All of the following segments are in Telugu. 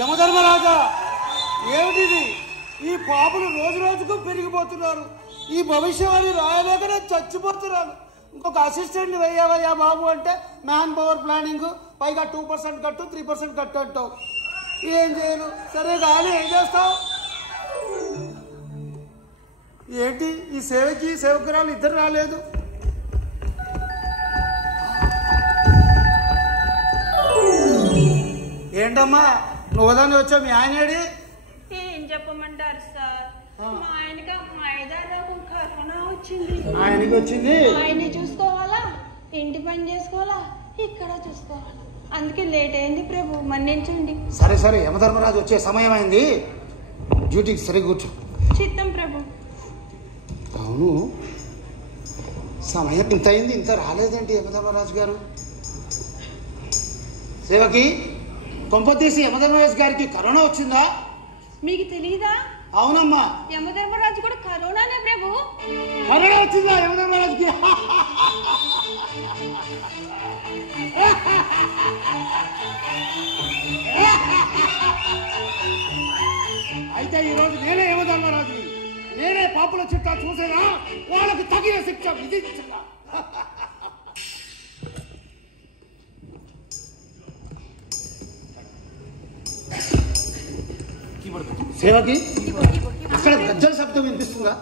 యమధర్మరాజా, ఏమిటిది? ఈ పాపులు రోజు రోజుకు పెరిగిపోతున్నారు. ఈ భవిష్యవాణి రాయలేక నేను చచ్చిపోతున్నాను. ఇంకొక అసిస్టెంట్ని వేయవయ్యా బాబు అంటే మ్యాన్ పవర్ ప్లానింగ్, పైగా 2% కట్టు 3% కట్టు అంటావు. ఏం చేయను? సరే కానీ ఏం చేస్తావు? ఏంటి ఈ సేవకి సేవకురాలు ఇద్దరు రాలేదు? ఏంటమ్మా నువ్వుదాన్ని వచ్చావు? మీ ఆయన ఏడి? ఏం చెప్పమంటారు సార్, మా ఆయనకి 5-6 రోజులు కరోనా వచ్చింది. ఆయనకి వచ్చింది? ఆయన్ని చూసుకోవాలా, ఇంటి పని చేసుకోవాలా, ఇక్కడ చూసుకోవాలా, అందుకే లేట్ అయింది ప్రభు, మన్నించండి. సరే సరే, యమధర్మరాజు వచ్చే సమయం అయింది, డ్యూటీకి సరిగ్గా కూర్చో. చిత్తం ప్రభు. అవును, సమయం ఇంత అయింది, ఇంత రాలేదేంటి యమధర్మరాజు గారు? సేవకి కొంపతీసి యమధర్మరాజు గారికి కరోనా వచ్చిందా? మీకు తెలీదా? అవునమ్మా, యమధర్మరాజు కూడా కరోనానే ప్రభు. కరోనా వచ్చిందా యమధర్మరాజుకి? అయితే ఈరోజు నేనే యమధర్మరాజుని, నేనే పాపుల చిట్టా చూసేనా వాళ్ళకి తగిన శిక్ష విధించగా. సేవకి అక్కడ గజ్జల శబ్దం వినిపిస్తుందా?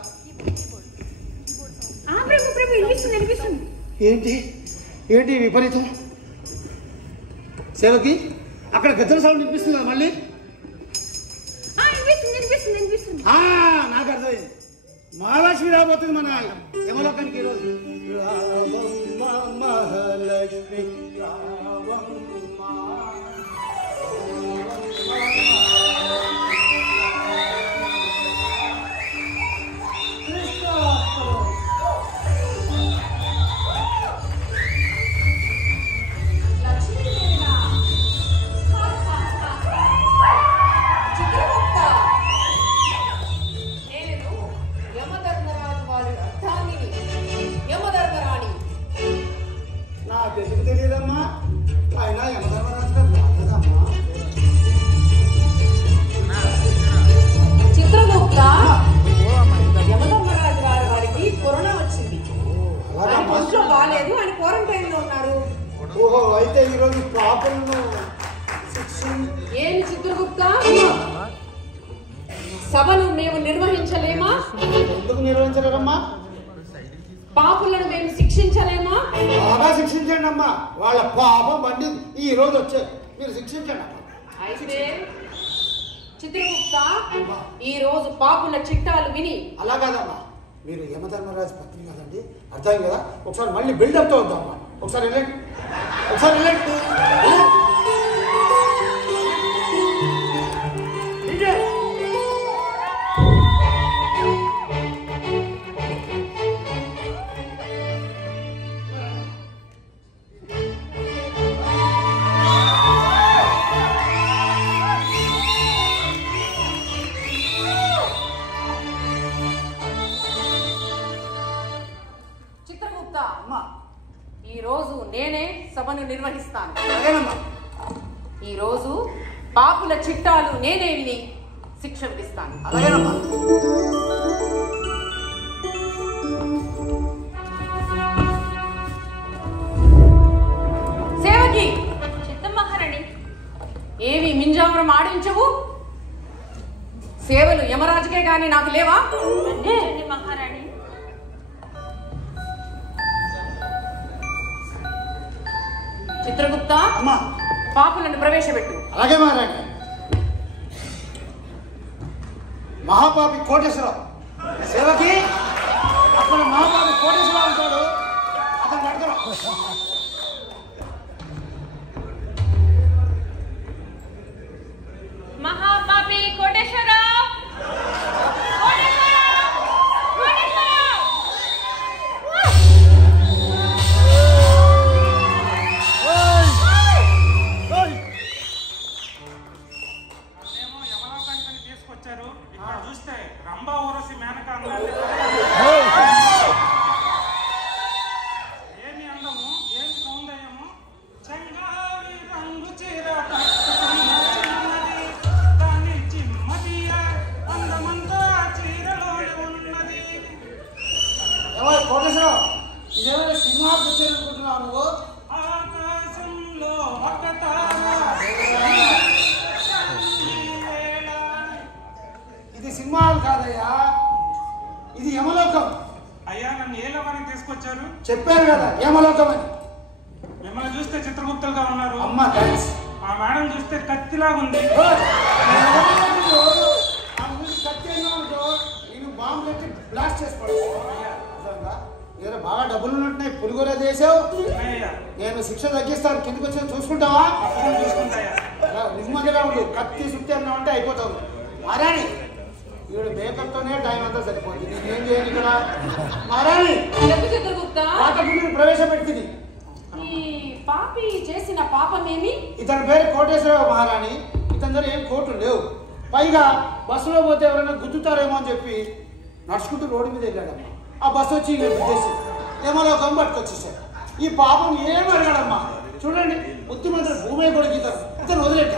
ఏంటి ఏంటి విపరీతం? సేవకి అక్కడ గజ్జల సౌండ్ వినిపిస్తుందా మళ్ళీ? నాకు అర్థమైంది, మహాలక్ష్మి రాబోతుంది మన యమలోకానికి ఈరోజు. మహాలక్ష్మి ఎందుకు తెలియదమ్మా, ఆయన యమధర్మరాజు గారు రాలేదమ్మా. చిత్రగుప్త, యమధర్మరాజు వారికి కరోనా వచ్చింది, ఇంట్లో బాగాలేదు, ఆయన క్వారంటైన్ లో ఉన్నారు. ఓహో, అయితే ఈరోజు పాపలను ఏమి చిత్రగుప్త, సభను మేము నిర్వహించలేమా? ఎందుకు నిర్వహించలేరమ్మా? పాపులను మేము శిక్షించలేమా? బాగా శిక్షించండి అమ్మా, వాళ్ళ పాపం బండి ఈ రోజు వచ్చారు, మీరు శిక్షించండి అమ్మా. అయితే చిత్రగుప్త, ఈ రోజు పాపుల చిట్టాలు విని. అలా కాదమ్మా, మీరు యమధర్మరాజు పత్ని కదండి, అర్థం కదా, ఒకసారి మళ్ళీ బిల్డప్తో వద్దామా. ఒకసారి వెళ్ళండి, ఒకసారి వెళ్ళండి. ఈ రోజు నేనే సభను నిర్వహిస్తాను. ఈ రోజు పాపుల చిట్టాలు నేనే విని శిక్ష విధిస్తాను. అలాగేనమ్మా. సేవకి చిత్తం మహారాణి. ఏవి మింజామరం ఆడించవు? సేవలు యమరాజుకే గాని నాకు లేవా? మహారాణి. చిత్రగుప్త, అమ్మా, పాపులను ప్రవేశపెట్టు. అలాగే మహారాణి. మహాపాపి కోటేశ్వరరావు, సేవకి అక్కడ మహాపాపి కోటేశ్వరరావు ఉంటాడు, అతను అడగరా. మహాపాపి కోటేశ్వరరావు, ఇక్కడ చూస్తే రంభా ఊరసి మేనక ఏమి అందము, ఏమి చెప్పారు కదా యమలోకమని. మిమ్మల్ని చూస్తే చిత్రగుప్తులుగా ఉన్నారు. అమ్మ థ్యాంక్స్. ఆ మేడం చూస్తే కత్తిలాగా ఉంది. నేను బాంబు పెట్టి బ్లాస్ట్ చేసి ఏదో బాగా డబ్బులు ఉన్నట్టున్నాయి. పులిగోర చేసావు. నేను శిక్ష తగ్గిస్తాను. కిందకి వచ్చి చూసుకుంటావా? నిజమంగా ఉండు. కత్తి సుత్తి అన్నామంటే అయిపోతావు. మారాణి వీడు మేకప్తోనే టైం అంతా సరిపోతుంది. నేనేం చేయను ఇక్కడ. మారాణి ప్రవేశపెట్టింది. ఈ పాపి చేసిన పాపమేమి? ఇతని పేరు కోటేశ్వరరావు మహారాణి. ఇతని దగ్గర ఏం కోట్లు లేవు. పైగా బస్సులో పోతే ఎవరైనా గుద్దుతారేమో అని చెప్పి నడుచుకుంటూ రోడ్డు మీద వెళ్ళాడమ్మా. ఆ బస్సు వచ్చి గుద్దేసి యమలోకం పట్టుకొచ్చేసాడు. ఈ పాపం ఏం అడగడమ్మా. చూడండి బుద్ధిమంతుడు భూమి కూడా గీతారు. ఇతను వదిలేట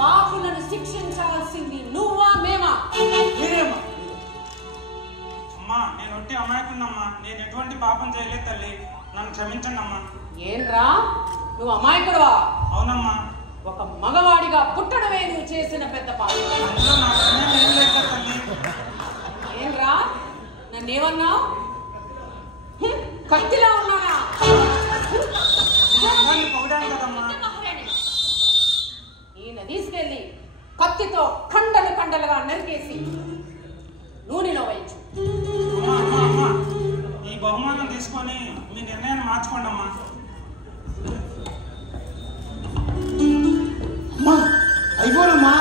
పాపులను శిక్షించవలసింది నువ్వా మేమా? మీరేమ్మా. అమ్మా నేను ఒట్టి అమాయకున్నమ్మా. నేను ఎటువంటి పాపం చేయలేదు తల్లి. నన్ను క్షమించండి అమ్మా. ఏంరా నువ్వు అమాయకుడువా? అవునమ్మా. ఒక మగవాడిగా పుట్టడమే నువ్వు చేసిన పెద్ద పాపం. అందులో నా సమయం ఏం లేదు కదా తల్లి. ఏంరా నన్నేమన్నావు? కత్తిలా ఉన్నానా? పొగిడాను కదమ్మా. ఈయన తీసుకెళ్ళి కత్తితో కండలు కండలుగా నరికేసి నూనెలో వేయించు. అమ్మా అమ్మా అమ్మా ఈ బహుమానం తీసుకొని మీ నిర్ణయాన్ని మార్చుకోండి అమ్మా. అమ్మా అయిపోనమ్మా.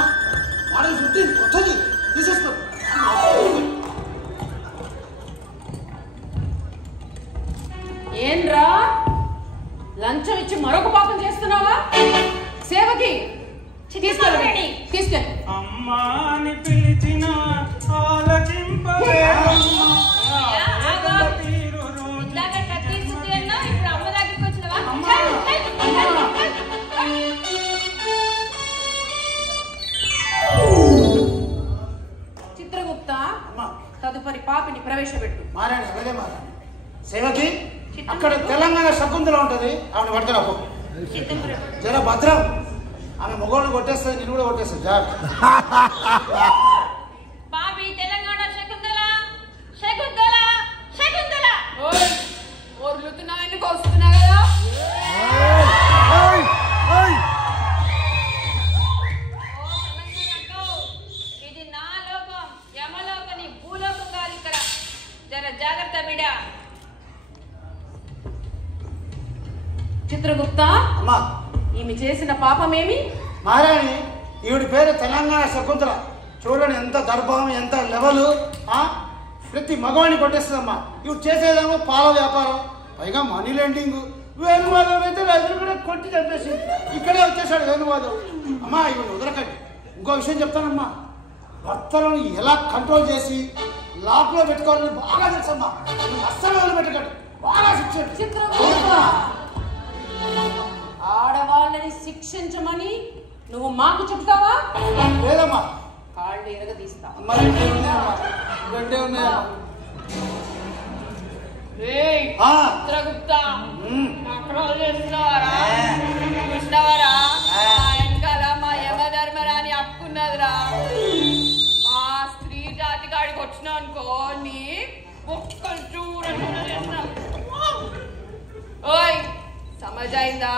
వాడికి చుట్టి కొత్తది తీసేసుకో. ఏంరా లంచం ఇచ్చి మరొక పాపం చేస్తున్నావా? సేవకి తీసుకెళ్ళి అమ్మా అని పిలిచిన ఆలకింపవే అమ్మా. చిత్రగుప్త తదుపరి పాపిని ప్రవేశపెట్టు. మారాణి అలాగే మారాణి. సేవకి అక్కడ తెలంగాణ శకుంతల ఉంటది. ఆమెను పట్టుకురా పో. జర భద్రం. ఆమె మొగోళ్ళు కొట్టేస్తుంది. నేను కూడా కొట్టేస్తాను. జాగ్రత్త. బాబీ తెలంగాణ శకుంతల శకుంతల శకుంతల. ఓర్లుతున్నావు ఎందుకు వస్తున్నా కదా? ఇది నా లోకం. యమలోకని భూలోకం కాదు ఇక్కడ. జర జాగ్రత్త బిడ్డ. చిత్రగుప్త అమ్మా ఈమె చేసిన పాపమేమి? మారాణి ఈవిడి పేరు తెలంగాణ శకుంతల. చూడండి ఎంత దర్భం, ఎంత లెవెల్. ప్రతి మగవాడిని కొట్టేస్తుందమ్మా. ఇవి చేసేదేమో పాల వ్యాపారం, పైగా మనీ లెండింగ్. వేణుమాధవ్ అయితే రైతులు కూడా కొట్టి చంపేసి ఇక్కడే వచ్చేసాడు వేణుమాధవ్. అమ్మా ఇవి వదలకండి. ఇంకో విషయం చెప్తానమ్మా. భర్తలను ఎలా కంట్రోల్ చేసి లాక్లో పెట్టుకోవాలని బాగా తెలుసమ్మా. అస్సలు వదిలిపెట్టకండి. బాగా శిక్షండి. చిత్రగుప్త ఆడవాళ్ళని శిక్షించమని నువ్వు మాకు చెప్తావా? లేదమ్మా. కాళ్ళు ఎరగదీస్తా. మరి గంటే ఉన్నాయా? చిత్రగుప్త కంట్రోల్ చేస్తున్నావారా? చూసినవారా వెనకాల మా యమధర్మరాని అప్పుకున్నదిరా. మా స్త్రీ జాతి కాడికి వచ్చినావు అనుకో నీ ఒక్కలు చూడ చేసిన. ఓయ్ సమజైందా?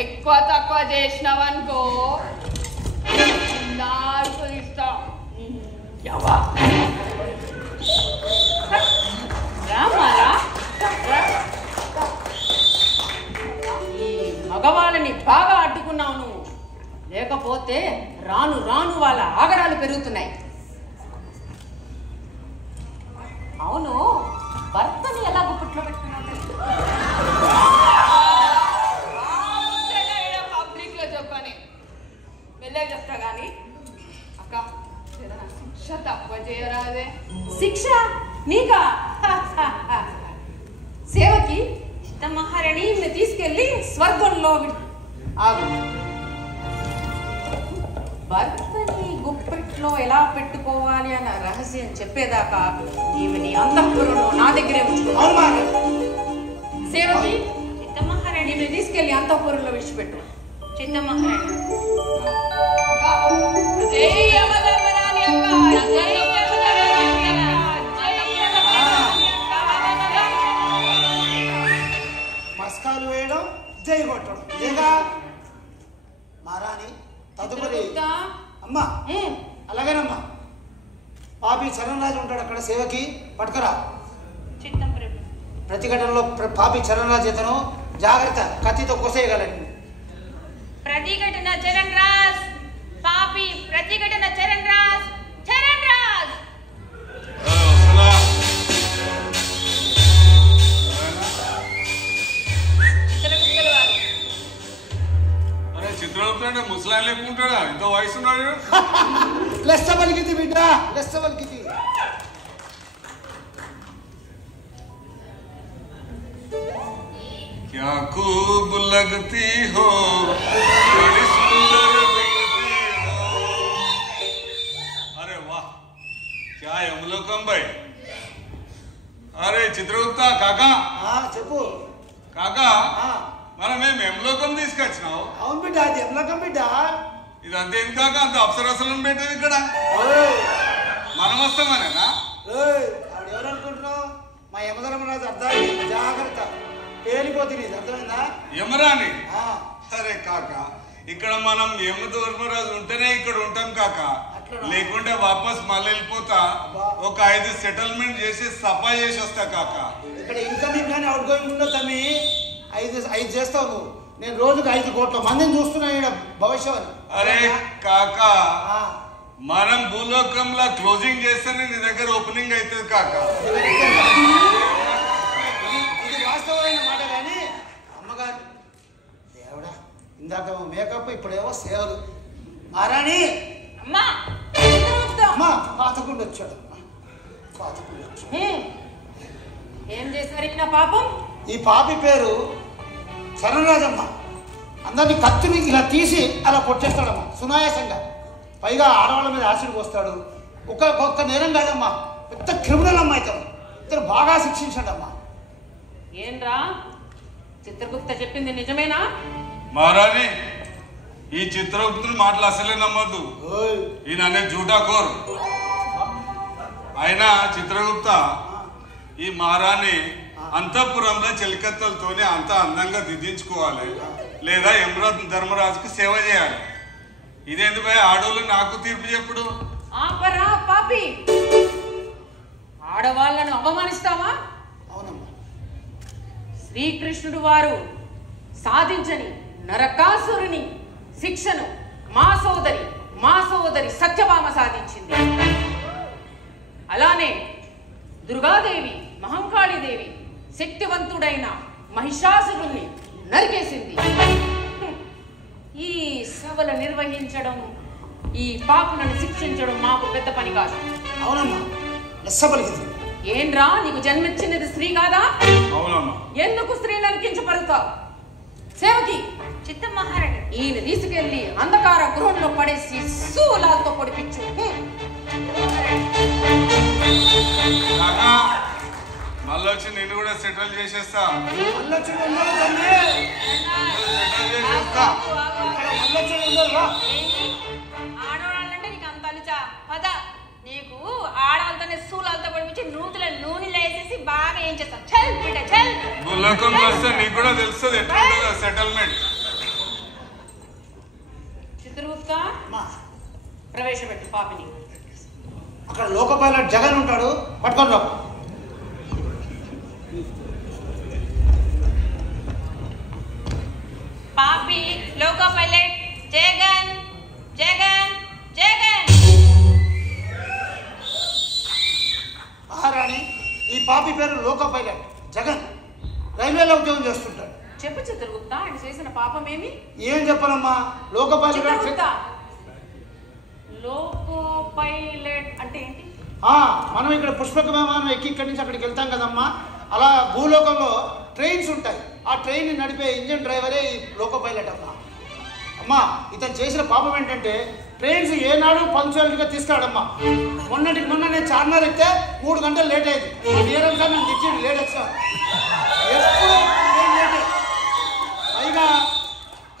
ఎక్కువ తక్కువ చేసినావనుకో నాలుగు ఇస్తా. ఈ మగవాళ్ళని బాగా అడ్డుకున్నావు నువ్వు. లేకపోతే రాను రాను వాళ్ళ ఆగడాలు పెరుగుతున్నాయి. అవును భర్తని ఎలా గుప్పట్లో పెట్టుకున్నావు? పబ్లిక్ లో చెప్పని వెళ్ళే చెప్తా గాని అక్క శిక్ష తక్కువ చేయరాదే. శిక్ష నీకా? సేవకి మహారాణి తీసుకెళ్లి స్వర్గంలో ఆగు. భర్తని గుప్పెట్లో ఎలా పెట్టుకోవాలి అన్న రహస్యం చెప్పేదాకా ఈమెని అంతఃపురంలో నా దగ్గరే ఉంచుకోవాలి. సేవకి చిత్తమహారాణి తీసుకెళ్లి అంతఃపురంలో విడిచిపెట్టు. చిత్తమహారాణి జై యమధర్మరాణి అక్క. జై యమధర్మరాణి అక్క. జై జై కొట్టడం ఇదేగా మహారాణి. తదుపరి అమ్మా అలాగేనమ్మా. పాపి చరణరాజు ఉంటాడు అక్కడ సేవకి, పట్టుకరా. చిత్తం ప్రభు. ప్రతిఘటనలో పాపి చరణరాజు ఇతను జాగ్రత్త, కత్తితో కోసేయగలండి. ప్రతిఘటన చరణ్ రాజ్. పాపి ప్రతిఘటన చరణ్ రాజ్. చరణ్ రాజ్. అరే చిత్రగుప్త అంటే ముసలాయన లేకుంటాడా? ఇంత వయసు ఉన్నాడు. లెస్స పలికింది బిడ్డ, లెస్స పలికింది. क्या खूब लगती हो, बड़ी सुंदर दिखती हो. अरे वाह, क्या यमलोकम भाई. अरे చిత్రగుప్త కాకా. చెప్పు కాకా, మనం మేము యమలోకం తీసుకొచ్చినావు. అవును బిడ్డ, అది యమలోకం బిడ్డ. ఇదంతా ఏం కాక అంత అప్సరసలను పెట్టేది ఇక్కడ. మనం వస్తామనేనా? ఆవిడ ఎవరు అనుకుంటున్నావు? మా యమధర్మరాజు అర్థాన్ని జాగ్రత్త, పేలిపోతుంది. అర్థమైందా? యమరాణి. అరే కాక, ఇక్కడ మనం యమధర్మరాజు ఉంటేనే ఇక్కడ ఉంటాం కాక, లేకుంటే వాపస్ మళ్ళీ వెళ్ళిపోతా. ఒక 5 సెటిల్మెంట్ చేసి సఫా చేసి వస్తా కాక. ఇక్కడ ఇన్కమింగ్ కానీ అవుట్ గోయింగ్ ఉండవు తమ్మి. 5 చేస్తావు నువ్వు. నేను రోజుకు 5 కోట్ల మందిని చూస్తున్నాను ఇక్కడ భవిష్యత్. అరే కాక, మనం భూలోకంలో క్లోజింగ్ చేస్తేనే నీ దగ్గర ఓపెనింగ్ అవుతుంది కాక. ఇది వాస్తవమైన మాట. కానీ అమ్మగారు దేవుడా, ఇందాక మేకప్ ఇప్పుడేమో సేవలు. మహారాణి అమ్మా అమ్మా, పాతకుండా వచ్చాడు. పాతకుండా వచ్చాడు. ఏం చేశారు నా పాపం? ఈ పాపి పేరు చరణరాజమ్మ. అందరినీ కత్తిని ఇలా తీసి అలా కొట్టేస్తాడమ్మా సునాయాసంగా. పైగా ఆడవాళ్ళ మీద యాసిడ్ పోస్తాడు. ఒక్క నేరం కాదమ్మా, పెద్ద క్రిమినల్ అమ్మ ఇతను. ఇతను బాగా శిక్షించాడమ్మా. ఏంరా చిత్రగుప్త చెప్పింది నిజమేనా? మహారాణి, ఈ చిత్రగుప్తుని మాటలు అసలే నమ్మద్దు. ఈయన అనే జూటాకోరు. అయినా చిత్రగుప్త, ఈ మహారాణి అంతఃపురంలో చెలికత్తలతోనే అంత అందంగా దిద్దించుకోవాలి, లేదా ధర్మరాజుకు సేవ చేయాలి. ఇదేంటి భయ ఆడోళ్ళు నాకు తీర్పు చెప్పుడు? ఆపరా పాపి, ఆడవాళ్లను అవమానిస్తావా? అవునమ్మా. శ్రీకృష్ణుడు వారు సాధించని నరకాసురుని శిక్షను మా సోదరి సత్యభామ సాధించింది. అలానే దుర్గాదేవి, మహంకాళీదేవి శక్తివంతుడైన మహిషాసురుణ్ణి నరికేసింది. ఈ సభలు నిర్వహించడం, ఈ పాపులను శిక్షించడం మాకు పెద్ద పని కాదు. అవునమ్మా, లెస్స పలికింది. ఏంట్రా, నీకు జన్మించినది స్త్రీ కాదా? అవునమ్మా. ఎందుకు స్త్రీలను కించపరుస్తావు? సేవకి చిత్తం మహారాణి. ఈయన తీసుకెళ్లి అంధకార గృహంలో పడేసి శూలాలతో పొడిపించు. మళ్ళీ వచ్చి నేను కూడా సెటిల్ చేసేస్తా. మల్లొచ్చుడు ఉన్నాడు తల్లి. మల్లొచ్చుడు ఉన్నాడు రా. ఆడవాళ్ళంటే నీకు అంత అలుచా? పద, నీకు ఆడవాళ్ళతోనే సూలాలతో పడిపించి నూతుల నూనెలు వేసేసి బాగా ఏం చేస్తావు? చల్ బిడ్డ చల్. భూలోకం వస్తే నీకు కూడా తెలుస్తుంది ఎట్లా సెటిల్మెంట్. చిత్రగుప్త, అమ్మా, ప్రవేశపెట్టు పాపిని. అక్కడ లోక పైలట్ జగన్ ఉంటాడు, పట్టుకొని రా. పాపి లోకో పైలట్ జగన్. మహారాణి, ఈ పాపి పేరు లోక పైలట్ జగన్. రైల్వేలో ఉద్యోగం చేస్తుంటాడు. చెప్పు చిత్రగుప్త, ఆయన చేసిన పాపం ఏమి? ఏం చెప్పనమ్మా, లోక చిత్రగుప్త, పైలట్. లోకో పైలట్ అంటే ఏంటి? మనం ఇక్కడ పుష్పక విమానం ఎక్కి ఇక్కడి నుంచి అక్కడికి వెళ్తాం కదమ్మా. అలా భూలోకంలో ట్రైన్స్ ఉంటాయి. ఆ ట్రైన్ని నడిపే ఇంజన్ డ్రైవరే ఈ లోకో పైలట్ అమ్మా. ఇతను చేసిన పాపం ఏంటంటే ట్రైన్స్ ఏనాడు పంక్చువాలిటీగా తీసుకురాడమ్మా. మొన్నటికి మొన్న నేను చార్మినార్ ఎక్కితే 3 గంటలు లేట్ అయింది. నేరం సార్ నన్ను తెచ్చింది లేట్ వచ్చా. ఎప్పుడు ట్రైన్ లేటే. పైగా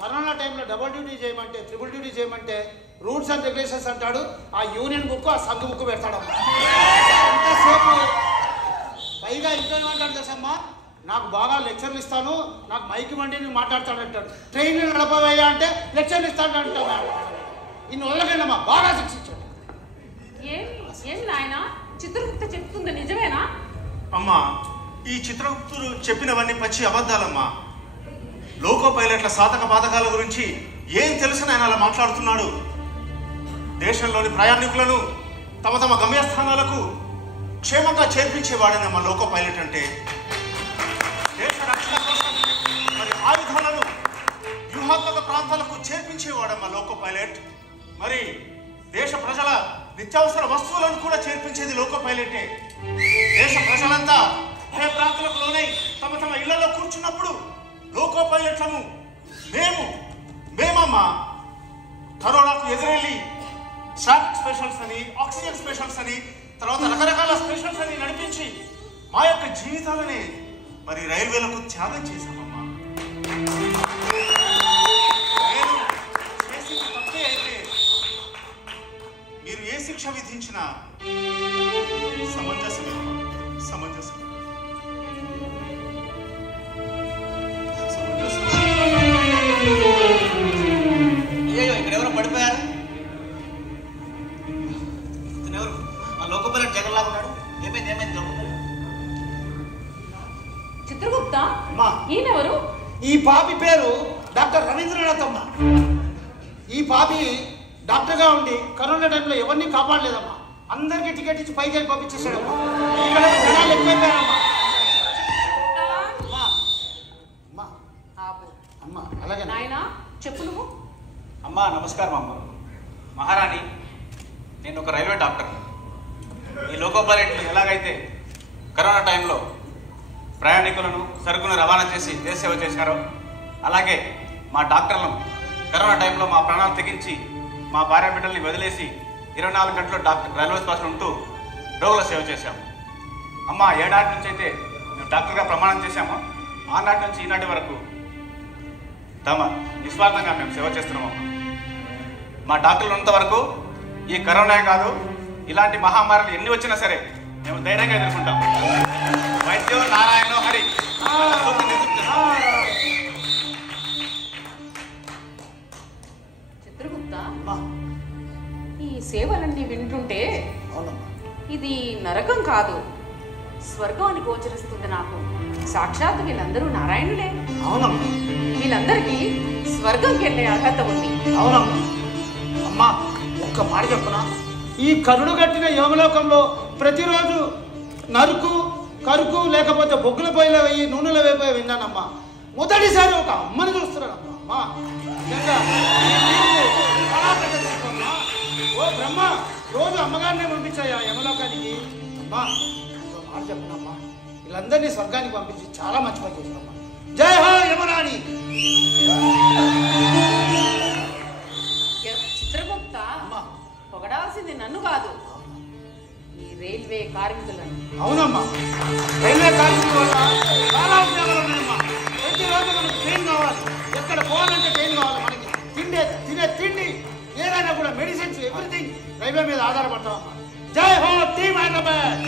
కరోనా టైంలో డబుల్ డ్యూటీ చేయమంటే, ట్రిపుల్ డ్యూటీ చేయమంటే రూల్స్ అండ్ రెగ్యులేషన్స్ అంటాడు. ఆ యూనియన్ బుక్, ఆ సంఘ బుక్ పెడతాడమ్మా. ఎంతసేపు. పైగా ఇంట్లో ఏమంటాడు తెలుసమ్మా, నాకు బాగా లెక్చర్లు ఇస్తాను, నాకు మైకి మండి నేను మాట్లాడతాడంటాడు. ట్రైన్ నడపవయ్యా అంటే లెక్చర్లు ఇస్తాడు అంటాడు. ఇన్ని వదలకండమ్మా, బాగా శిక్షించాడు. ఏమి నాయన చిత్రగుప్త చెప్తుంది నిజమేనా? అమ్మా, ఈ చిత్రగుప్తుడు చెప్పినవన్నీ పచ్చి అబద్ధాలమ్మా. లోకో పైలట్ల సాధక బాధకాల గురించి ఏం తెలుసుని ఆయన అలా మాట్లాడుతున్నాడు. దేశంలోని ప్రయాణికులను తమ తమ గమ్యస్థానాలకు క్షేమంగా చేర్పించేవాడేనమ్మా లోకో పైలట్ అంటే. దేశ రక్షణ కోసం మరి ఆయుధాలను వ్యూహాత్మక ప్రాంతాలకు చేర్పించేవాడమ్మా లోకో పైలట్. మరి దేశ ప్రజల నిత్యావసర వస్తువులను కూడా చేర్పించేది లోకో పైలటే. దేశ ప్రజలంతా భయభ్రాంతులకు లోనై తమ తమ ఇళ్లలో కూర్చున్నప్పుడు లోకో పైలట్లను మేమమ్మా కరోనాకు ఎదురెళ్ళి ట్రాఫిక్ స్పెషల్స్ అని, ఆక్సిజన్ స్పెషల్స్ అని, తర్వాత రకరకాల స్పెషల్స్ అని నడిపించి మా యొక్క జీవితాలని మరి రైల్వేలకు త్యాగం చేశామమ్మా. నేను చేసిన తప్పే అయితే మీరు ఏ శిక్ష విధించినా సమంజసమేనమ్మా, సమంజసం. అయ్యో, ఇక్కడ ఎవరో పడిపోయారు. ఎవరు? ఆ లోకో పైలట్ జగన్లాగా ఉన్నాడు. ఏమైంది లోకో పైలట్? చిత్రగుప్త, అమ్మా, ఈయనెవరు? ఈ పాపి పేరు డాక్టర్ రవీంద్రనాథ్ అమ్మ. ఈ పాపి డాక్టర్గా ఉండి కరోనా టైంలో ఎవరిని కాపాడలేదమ్మా. అందరికీ టికెట్ ఇచ్చి పైకి వెళ్ళి పంపించేసాడమ్మా. ఇక్కడ జనాలు ఎక్కువైపోయారమ్మా. అమ్మా అమ్మా అలాగే నాయన చెప్పు నువ్వు. అమ్మా నమస్కారం అమ్మ. మహారాణి, నేను ఒక రైల్వే డాక్టర్. ఈ లోకో పైలట్లు ఎలాగైతే కరోనా టైంలో ప్రయాణికులను సరుకును రవాణా చేసి దేశ సేవ చేశారో, అలాగే మా డాక్టర్లను కరోనా టైంలో మా ప్రాణాలు తెగించి మా భార్య బిడ్డల్ని వదిలేసి 24 గంటలు రైల్వే హాస్పిటల్ ఉంటూ రోగుల సేవ చేశాము. అమ్మ, ఏడాది నుంచి అయితే మేము డాక్టర్గా ప్రమాణం చేశాము, ఆనాటి నుంచి ఈనాటి వరకు నిస్వార్థంగా మేము సేవ చేస్తున్నామమ్మా. మా డాక్టర్లు ఉన్నంత వరకు ఈ కరోనా కాదు, ఇలాంటి మహమ్మారులు ఎన్ని వచ్చినా సరే మేము ధైర్యంగా ఎదుర్కొంటాం. వైద్యం నారాయణ హరి. చిత్రగుప్త, ఈ సేవలన్నీ వింటుంటే ఇది నరకం కాదు, స్వర్గం అని గోచరిస్తుంది నాకు. సాక్షాత్ వీళ్ళందరూ నారాయణులే. అవునమ్మా, వీళ్ళందరికీ స్వర్గంకి వెళ్ళే అర్హత ఉంది. అవునమ్మా. అమ్మా, ఒక్క మాట చెప్పనా, ఈ కరుడు కట్టిన యోగలోకంలో ప్రతిరోజు కరుకు లేకపోతే బొగ్గుల పొయ్యిలో వెయ్యి నూనెల వేపోయి విన్నానమ్మా. మొదటిసారి ఒక అమ్మని చూస్తున్నానమ్మా. అమ్మా, నిజంగా ఈ తీర్పు చాలా పెద్ద తీర్పు అమ్మా. ఓ బ్రహ్మ, రోజు అమ్మగారినే పంపించాయా యమలోకానికి. అమ్మా, ఒక మాట చెప్పనమ్మా, వీళ్ళందరినీ స్వర్గానికి పంపించి చాలా మంచి పని చేసినమ్మా. జై హో యమరాణి. చిత్రగుప్త, పొగడాల్సింది నన్ను కాదు, ఈ రైల్వే కార్మికులను. అవునమ్మా, రైల్వే కార్మికుల వల్ల చాలా ఉపయోగాలు ఉన్నాయమ్మా. ప్రతిరోజు మనకు ట్రైన్ కావాలి, ఎక్కడ పోవాలంటే ట్రైన్ కావాలి. మనకి తినే తిండి ఏదైనా కూడా మెడిసిన్స్ ఎవ్రీథింగ్ రైల్వే మీద ఆధారపడతామమ్మా. జై హో టీమ్ హైదరాబాద్.